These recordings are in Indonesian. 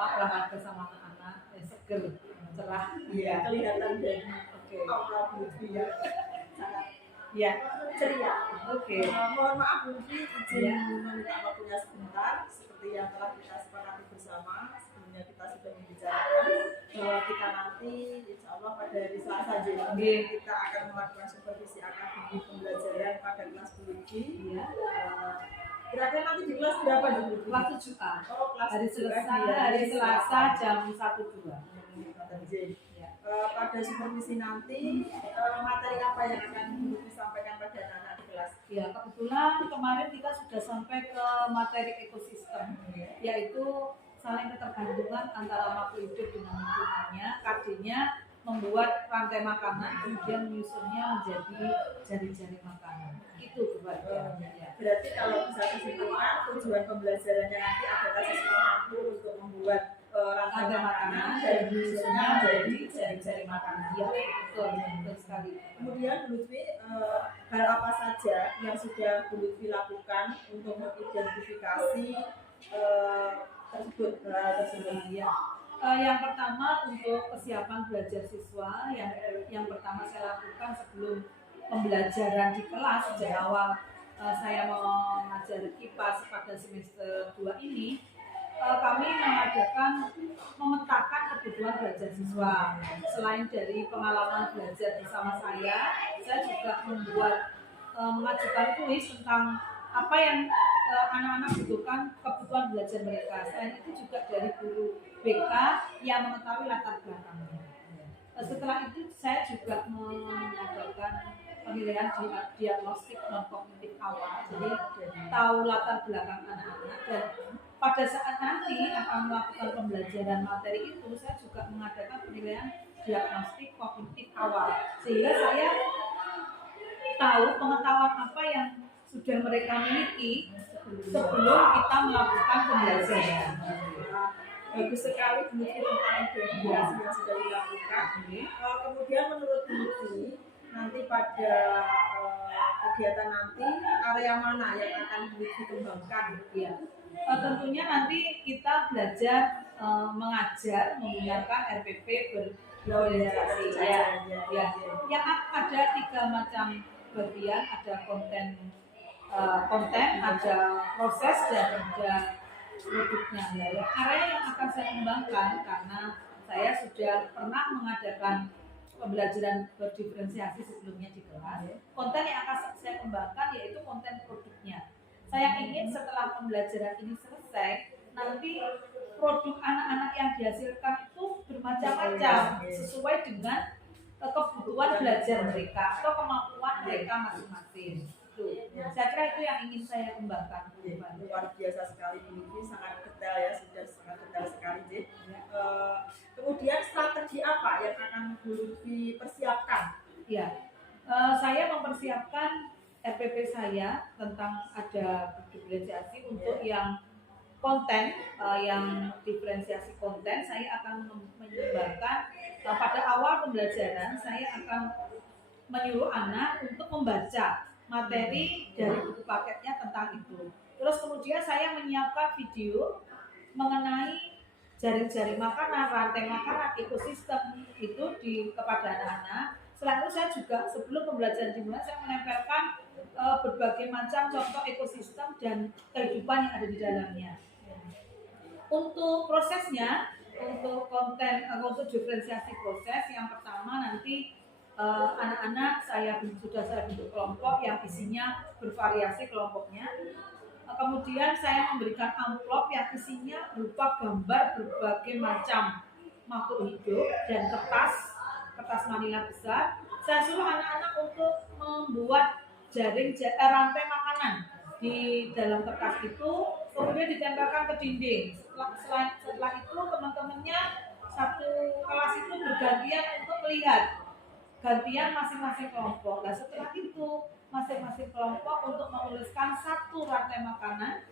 olahraga sama anak-anak seger, cerah. Iya, kelihatan dari Oke. aura Bu Lutfi ya sangat Ya. ceria. Oke. Mohon maaf Bu Lutfi, izin meminta waktunya sebentar. Seperti yang telah kita sepakati bersama, sebelumnya kita sudah membicarakan bahwa kita nanti insya Allah pada hari Selasa jadi kita akan melakukan supervisi akademik pembelajaran pada kelas Bu Lutfi. Iya. Kira-kira nanti di kelas berapa Bu Lutfi? Kelas 7A. Oh, kelas hari Selasa jam 1.2. Pada supervisi nanti materi apa yang akan disampaikan pada anak-anak di kelas? Ya, kebetulan kemarin kita sudah sampai ke materi ekosistem, yaitu saling ketergantungan antara makhluk hidup dengan lingkungannya. KD-nya membuat rantai makanan, kemudian menyusunnya menjadi jari-jari makanan. Itu kebahagiaan. Berarti kalau bisa disimpulkan, tujuan pembelajarannya nanti adalah siswa mampu untuk membuat rantai makanan dan menyusunnya menjadi jari-jari makanan. Ya, betul sekali. Kemudian Bu Lutfi, hal apa saja yang sudah Bu Lutfi lakukan untuk mengidentifikasi tersebut? Ya. Yang pertama untuk persiapan belajar siswa, yang pertama saya lakukan sebelum pembelajaran di kelas sejak awal saya mengajar KIPAS pada semester 2 ini, kami memetakan kebutuhan belajar siswa. Selain dari pengalaman belajar bersama saya juga membuat mengajukan kuis tentang apa yang anak-anak butuhkan kebutuhan belajar mereka. Selain itu juga dari guru BK yang mengetahui latar belakangnya. Setelah itu saya juga mengadakan penilaian diagnostik non kognitif awal, jadi tahu latar belakang anak-anak, dan pada saat nanti akan melakukan pembelajaran materi itu saya juga mengadakan penilaian diagnostik kognitif awal, sehingga saya tahu pengetahuan apa yang sudah mereka miliki sebelum kita melakukan pembelajaran. Bagus sekali Bu Lutfi tentang identifikasi yang sudah dilakukan. Kemudian menurut Bu Lutfi, nanti pada kegiatan nanti area mana yang akan Bu Lutfi kembangkan? Ya. Tentunya nanti kita belajar mengajar menggunakan RPP berorientasi. Ya. Yang ada 3 macam bagian, ada konten, ada proses, dan ada produknya. Ya. Area yang akan saya kembangkan karena saya sudah pernah mengadakan pembelajaran berdiferensiasi sebelumnya di kelas. Konten yang akan saya kembangkan yaitu konten produknya. Saya ingin setelah pembelajaran ini selesai, nanti produk anak-anak yang dihasilkan itu bermacam-macam sesuai dengan kebutuhan belajar mereka atau kemampuan mereka masing-masing. Saya kira itu yang ingin saya kembangkan. Luar biasa sekali Bu Lutfi, sangat detail ya, sudah sangat detail sekali. Kemudian strategi apa yang akan Bu Lutfi persiapkan? Ya, saya mempersiapkan RPP saya tentang ada diferensiasi untuk yang konten, yang diferensiasi konten. Saya akan menyumbangkan pada awal pembelajaran saya akan menyuruh anak untuk membaca materi dari buku paketnya tentang itu. Terus kemudian saya menyiapkan video mengenai jari-jari makanan, rantai makanan, ekosistem itu kepada anak-anak. Setelah itu saya juga sebelum pembelajaran dimulai saya menempelkan berbagai macam contoh ekosistem dan kehidupan yang ada di dalamnya. Untuk prosesnya, untuk konten, untuk diferensiasi proses, yang pertama nanti anak-anak sudah saya bentuk kelompok yang isinya bervariasi kelompoknya. Kemudian saya memberikan amplop yang isinya berupa gambar berbagai macam makhluk hidup dan kertas manila besar. Saya suruh anak-anak untuk membuat rantai makanan di dalam kertas itu, kemudian ditempelkan ke dinding. Setelah itu teman-temannya satu kelas itu bergantian untuk melihat gantian masing-masing kelompok. Nah, setelah itu masing-masing kelompok untuk menuliskan satu rantai makanan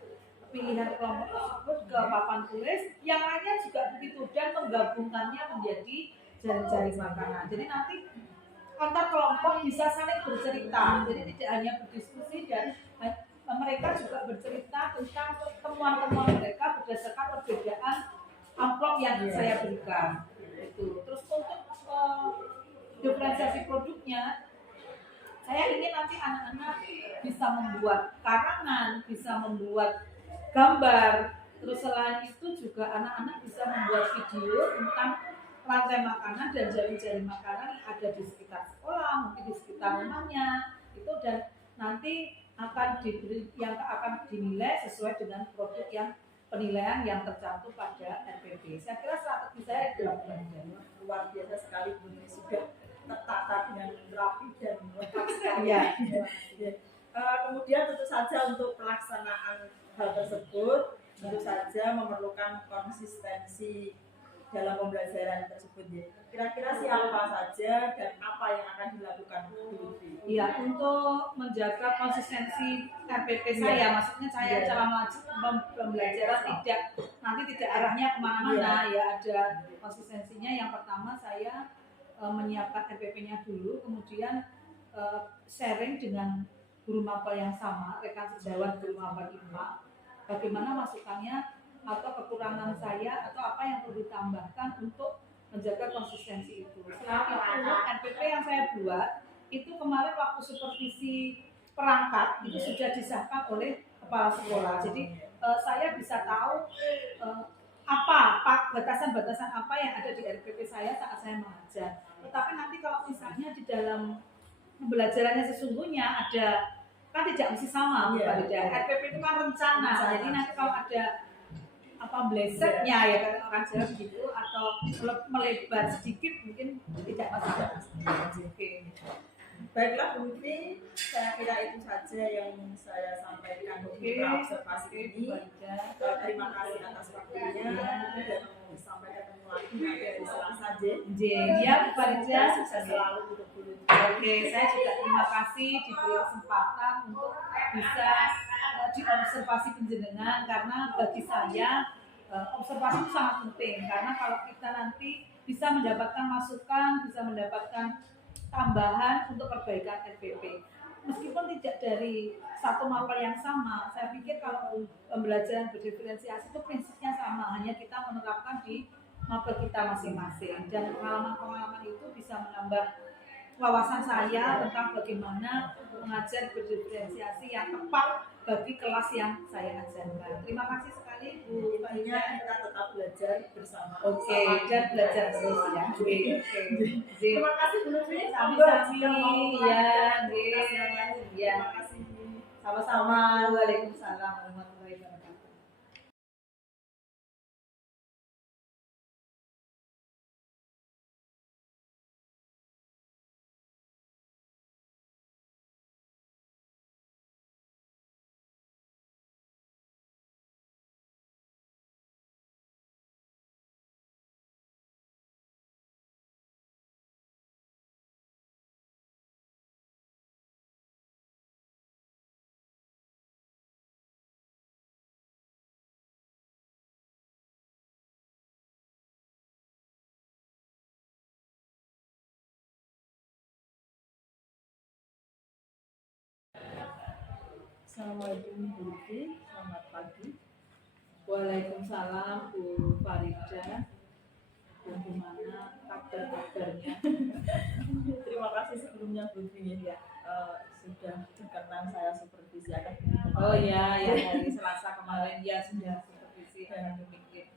pilihan kelompok tersebut ke papan tulis, yang lainnya juga begitu, dan menggabungkannya menjadi jari-jari makanan. Jadi nanti antar kelompok bisa saling bercerita, jadi tidak hanya berdiskusi, dan mereka juga bercerita tentang temuan-temuan mereka berdasarkan perbedaan amplop yang saya berikan itu. Terus untuk diferensiasi produknya, saya ingin nanti anak-anak bisa membuat karangan, bisa membuat gambar. Terus selain itu juga anak-anak bisa membuat video tentang rantai makanan dan jari-jari makanan yang ada di sekitar sekolah, mungkin di sekitar rumahnya itu, dan nanti akan diberi yang akan dinilai sesuai dengan produk yang penilaian yang tercantum pada RPP. Saya kira strategi saya itu luar biasa sekali, Bu, sudah tertata dengan rapi dan lengkap sekali. Ya. Kemudian tentu saja untuk pelaksanaan hal tersebut tentu saja memerlukan konsistensi dalam pembelajaran tersebut ya. Kira-kira siapa saja dan apa yang akan dilakukan Bu? Iya, untuk menjaga konsistensi RPP saya, maksudnya saya cara pembelajaran tidak arahnya kemana-mana, ya ada konsistensinya. Yang pertama saya menyiapkan RPP-nya dulu, kemudian sharing dengan guru mapel yang sama, rekan sejawat guru mapel IPA, bagaimana masukannya atau kekurangan saya atau apa yang perlu ditambahkan untuk menjaga konsistensi itu. Selain itu, RPP yang saya buat itu kemarin waktu supervisi perangkat itu sudah disahkan oleh kepala sekolah. Jadi saya bisa tahu apa batasan-batasan apa yang ada di RPP saya saat saya mengajar. Tetapi nanti kalau misalnya di dalam pembelajarannya sesungguhnya ada, kan tidak mesti sama, Bu Farida. RPP itu kan rencana. Jadi nanti kalau ada apa blesetnya ya kan orang Jawa begitu, atau melebar sedikit mungkin tidak masalah. Oke. Baiklah Bu Lutfi, saya kira itu saja yang saya sampaikan untuk observasi ini. Terima kasih atas waktunya dan sampai ketemu lagi di Selasa J. Ya Bu Farida, sukses selalu untuk Bu Lutfi. Oke, saya juga terima kasih diberi kesempatan untuk bisa diobservasi penjenengan, karena bagi saya observasi itu sangat penting, karena kalau kita nanti bisa mendapatkan masukan, bisa mendapatkan tambahan untuk perbaikan RPP. Meskipun tidak dari satu mapel yang sama, saya pikir kalau pembelajaran berdiferensiasi itu prinsipnya sama, hanya kita menerapkan di mapel kita masing-masing, dan pengalaman-pengalaman itu bisa menambah wawasan saya tentang bagaimana mengajar berdiferensiasi yang tepat bagi kelas yang saya ajarkan. Terima kasih sekali Bu. Intinya kita tetap belajar bersama. Oke, dan belajar terus ya. Oke. Terima kasih Bu Lutfi. Sami-sami. Ya, Terima kasih. Sama-sama. Waalaikumsalam warahmatullahi wabarakatuh. Assalamualaikum Bu Lutfi, selamat pagi. Waalaikumsalam Bu Farida. Bagaimana kabar-kabarnya? Terima kasih sebelumnya Bu Lutfi ya. Sudah berkenan saya supervisi akademik. Oh ya, yang dari Selasa kemarin ya sudah supervisi akademik.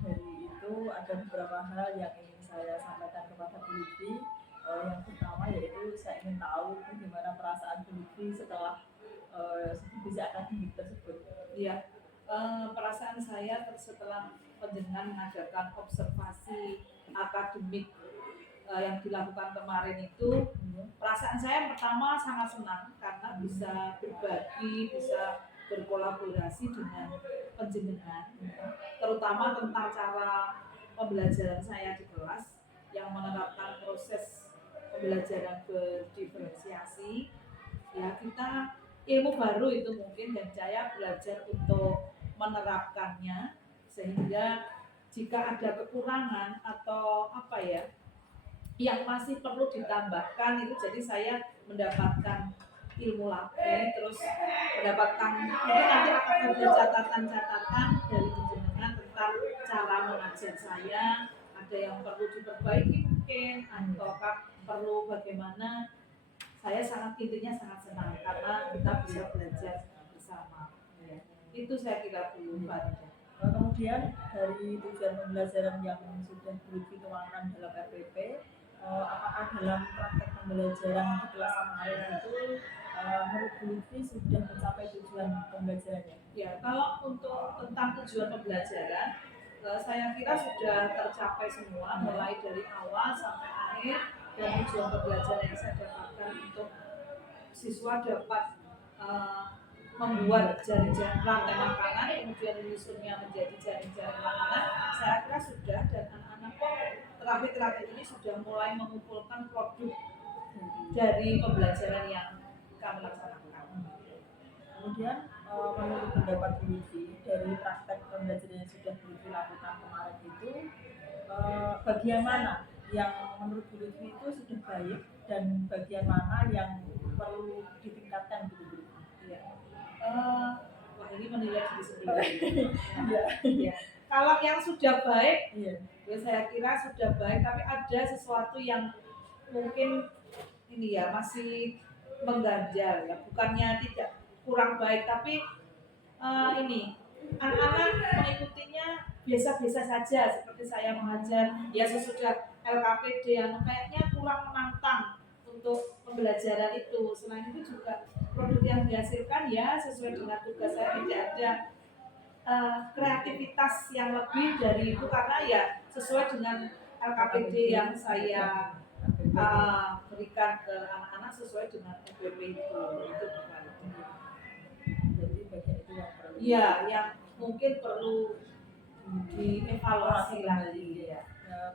Dari itu ada beberapa hal yang ingin saya sampaikan kepada Bu Lutfi. Yang pertama yaitu saya ingin tahu bagaimana perasaan Bu Lutfi setelah supervisi akademik tersebut. Iya, perasaan saya setelah penjenengan mengadakan observasi akademik yang dilakukan kemarin itu, perasaan saya pertama sangat senang karena bisa berbagi, bisa berkolaborasi dengan penjenengan, terutama tentang cara pembelajaran saya di kelas yang menerapkan proses pembelajaran berdiferensiasi. Ya, kita ilmu baru itu mungkin, dan saya belajar untuk menerapkannya, sehingga jika ada kekurangan atau apa ya yang masih perlu ditambahkan itu, jadi saya mendapatkan ilmu lagi, terus mendapatkan mungkin nanti akan ada catatan-catatan dari penjenengan tentang cara belajar saya ada yang perlu diperbaiki mungkin atau perlu bagaimana, saya intinya sangat senang karena kita bisa belajar bersama. Itu saya kira Bu Farida. Kemudian dari tujuan pembelajaran yang sudah dituangkan dalam RPP, apakah dalam praktek pembelajaran di kelas kemarin itu menurut Bu Lutfi sudah mencapai tujuan pembelajarannya? Ya, kalau untuk tentang tujuan pembelajaran, saya kira sudah tercapai semua, mulai dari awal sampai akhir, dan tujuan pembelajaran yang saya dapatkan untuk siswa dapat membuat jaring-jaring rantai makanan, kemudian menyusunnya menjadi jaring-jaring makanan, saya kira sudah, dan anak-anak terakhir-terakhir ini sudah mulai mengumpulkan produk dari pembelajaran yang kami laksanakan. Kemudian menurut pendapat Bu Lutfi, dari praktek pembelajaran yang sudah Bu Lutfi lakukan kemarin itu, bagian mana yang menurut Bu Lutfi itu sudah baik dan bagian mana yang perlu ditingkatkan gitu Bu? Wah, ini menilai diri sendiri. Ya. Kalau yang sudah baik, ya saya kira sudah baik, tapi ada sesuatu yang mungkin ini ya masih mengganjal ya, bukannya tidak kurang baik, tapi ini anak-anak mengikutinya biasa-biasa saja seperti saya mengajar ya sesudah LKPD yang kayaknya kurang menantang untuk pembelajaran itu. Selain itu juga produk yang dihasilkan ya sesuai dengan tugas saya, tidak ada kreativitas yang lebih dari itu karena ya sesuai dengan LKPD yang saya berikan ke anak-anak sesuai dengan FBP itu bukan. Jadi bagian itu yang perlu. Iya, yang mungkin perlu dievaluasi lagi ya.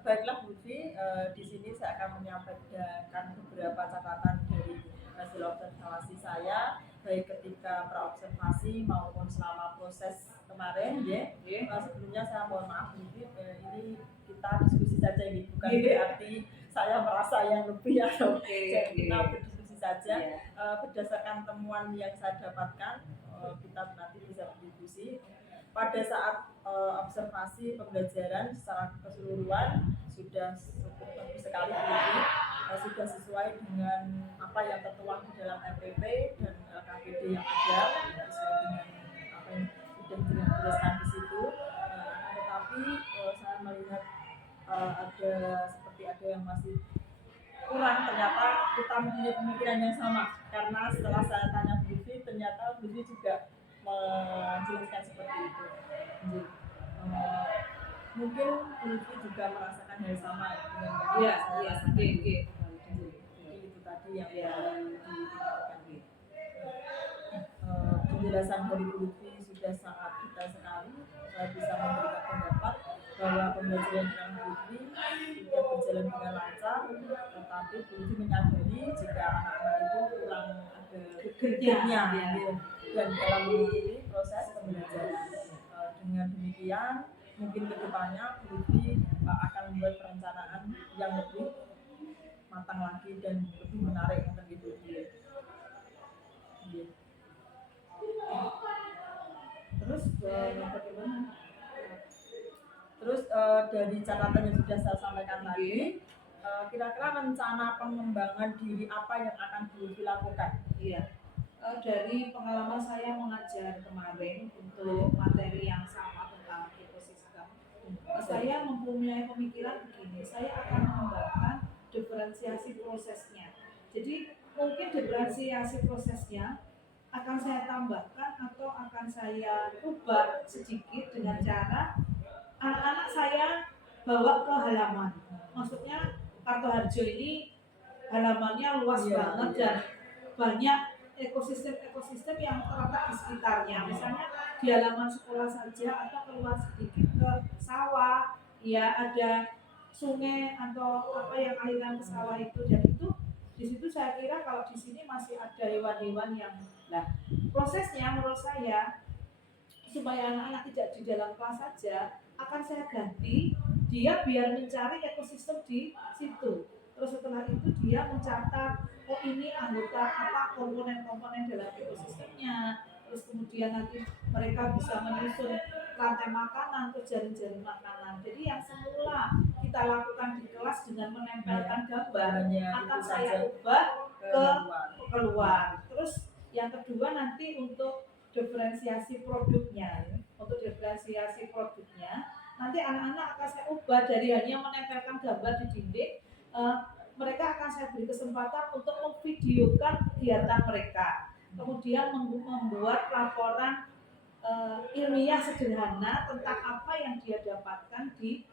Baiklah Bu Lutfi, di sini saya akan menyampaikan beberapa catatan dari hasil observasi saya, baik ketika praobservasi maupun selama proses kemarin ya. Sebelumnya saya mohon maaf Bu Lutfi, ini kita diskusi saja ini, bukan berarti saya merasa yang lebih atau kita berdiskusi saja. Berdasarkan temuan yang saya dapatkan, kita nanti bisa berdiskusi. Pada saat observasi pembelajaran secara keseluruhan sudah cukup bagus sekali ini, sudah sesuai dengan apa yang tertuang di dalam RPP dan LKPD yang ada, sesuai dengan apa yang sudah dijelaskan di situ. Tetapi saya melihat ada yang masih kurang, ternyata kita mempunyai pemikiran yang sama, karena setelah saya tanya Bu Lutfi, ternyata Bu Lutfi juga menjelaskan seperti itu. Mungkin Bu Lutfi juga merasakan hal sama dengan Iya, saya iya, rasakan. itu Tadi yang ditingkatkan. Penjelasan dari Bu Lutfi sudah sangat detail sekali. Saya bisa memberikan pendapat bahwa pembelajaran dengan Bu Lutfi sudah berjalan dengan lancar, tetapi Bu Lutfi menyadari jika anak-anak itu kurang ada gregetnya dan dalam mengikuti proses pembelajaran. Dengan demikian, mungkin kedepannya Bu Lutfi akan membuat perencanaan yang lebih matang lagi dan lebih menarik untuk Bu Lutfi. Terus bagaimana? Terus dari catatan yang sudah saya sampaikan tadi, kira-kira rencana pengembangan diri apa yang akan Bu Lutfi lakukan? Iya. Dari pengalaman saya mengajar kemarin untuk materi yang sama tentang ekosistem, saya mempunyai pemikiran begini, saya akan mengembangkan diferensiasi prosesnya. Jadi mungkin diferensiasi prosesnya akan saya tambahkan atau akan saya ubah sedikit dengan cara anak-anak saya bawa ke halaman. Maksudnya Kartoharjo ini halamannya luas banget dan banyak ekosistem yang terletak di sekitarnya. Misalnya di halaman sekolah saja atau keluar sedikit ke sawah, ya ada sungai atau apa yang aliran ke sawah itu, dan itu di situ saya kira kalau di sini masih ada hewan-hewan yang prosesnya menurut saya supaya anak-anak tidak di dalam kelas saja akan saya ganti dia biar mencari ekosistem di situ. Terus setelah itu dia mencatat, oh ini anggota apa komponen-komponen dalam ekosistemnya. terus kemudian nanti mereka bisa menyusun rantai makanan atau jaring-jaring makanan. Jadi yang semula kita lakukan di kelas dengan menempelkan gambar akan saya ubah ke keluar. Terus yang kedua nanti untuk diferensiasi produknya, nanti anak-anak akan saya ubah dari hanya menempelkan gambar di dinding, mereka akan saya beri kesempatan untuk memvideokan kegiatan mereka, kemudian membuat laporan ilmiah sederhana tentang apa yang dia dapatkan di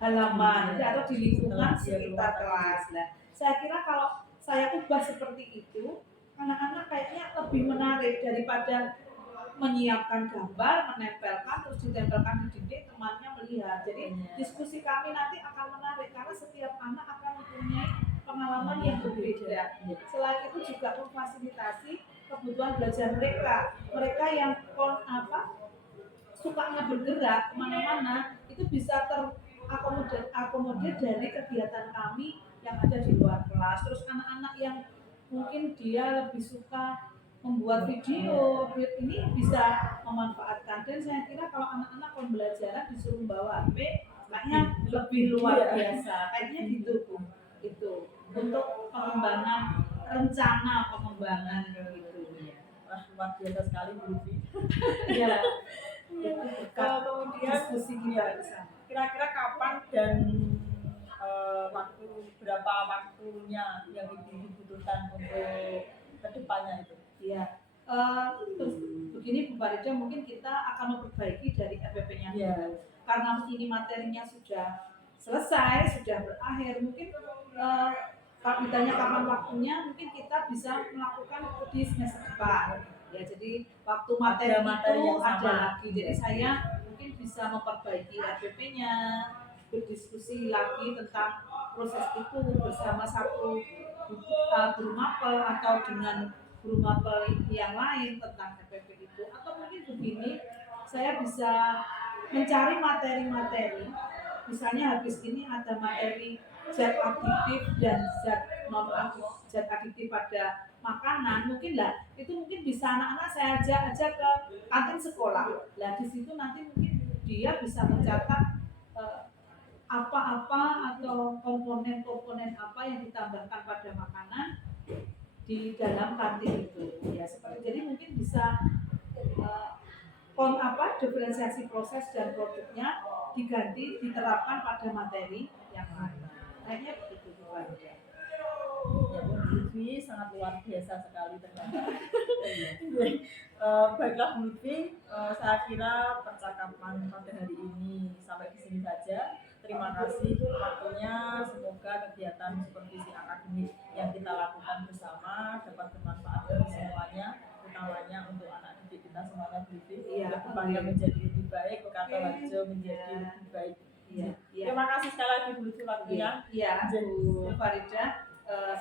halaman atau di lingkungan sekitar kelas. Nah, saya kira kalau saya ubah seperti itu, anak-anak kayaknya lebih menarik daripada menyiapkan gambar, menempelkan, terus ditempelkan di dinding, temannya melihat. Jadi diskusi kami nanti akan menarik karena setiap anak akan mempunyai pengalaman yang berbeda. Selain itu juga memfasilitasi kebutuhan belajar mereka. Mereka yang sukanya bergerak kemana-mana itu bisa terakomodir dari kegiatan kami yang ada di luar kelas. Terus anak-anak yang mungkin dia lebih suka membuat video ini bisa memanfaatkan. Dan saya kira kalau anak-anak pembelajaran disuruh membawa HP kayaknya lebih luar biasa. Kayaknya gitu Bu. Itu untuk pengembangan rencana pengembangan gitu. Wah, luar biasa sekali Bu Lutfi. Ya. Kemudian diskusi kita bersama. Kira-kira kapan dan berapa waktunya yang dibutuhkan untuk kedepannya itu? Ya, terus begini Bu Farida, mungkin kita akan memperbaiki dari RPP-nya dulu. Karena ini materinya sudah selesai, sudah berakhir, mungkin kalau ditanya kapan waktunya, mungkin kita bisa melakukan di semester depan. Ya, jadi waktu materi itu ada lagi. Jadi saya mungkin bisa memperbaiki RPP-nya, berdiskusi lagi tentang proses itu bersama satu guru mapel atau dengan guru mapel yang lain tentang RPP itu. Atau mungkin begini, saya bisa mencari materi-materi. Misalnya habis ini ada materi zat aditif dan zat non aditif, zat aditif pada makanan, mungkin lah itu mungkin bisa anak-anak saya ajak ke kantin sekolah. Lah di situ nanti mungkin dia bisa mencatat apa-apa atau komponen-komponen apa yang ditambahkan pada makanan di dalam kantin itu. Ya seperti jadi mungkin bisa diferensiasi proses dan produknya diganti diterapkan pada materi yang lain. Kayaknya begitu Bu Farida. Ya Bu Lutfi sangat luar biasa sekali ternyata. Baiklah Bu Lutfi, saya kira percakapan pada hari ini sampai di sini saja. Terima kasih waktunya. Semoga kegiatan supervisi akademik yang kita lakukan bersama dapat bermanfaat bagi semuanya, utamanya untuk anak didik kita semuanya Bu Lutfi. Kedepannya menjadi lebih baik, kata Harjo menjadi lebih baik. Terima kasih sekali lagi Bu Lutfi waktunya. Bu Farida,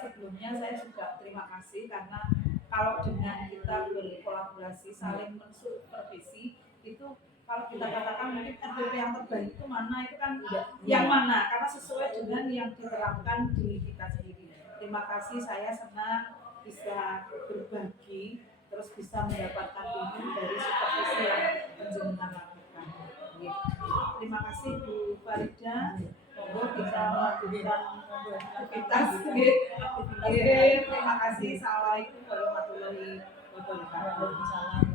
sebelumnya saya juga terima kasih karena kalau dengan kita berkolaborasi saling mensupervisi itu kalau kita katakan mungkin RPP yang terbaik itu mana itu kan yang mana karena sesuai dengan yang diterapkan di kita sendiri. Terima kasih, saya senang bisa berbagi terus bisa mendapatkan ilmu dari supervisi yang penjenengan lakukan. Terima kasih Bu Farida. Monggo kita lanjutkan aktivitas. Terima kasih. Assalamualaikum warahmatullahi wabarakatuh.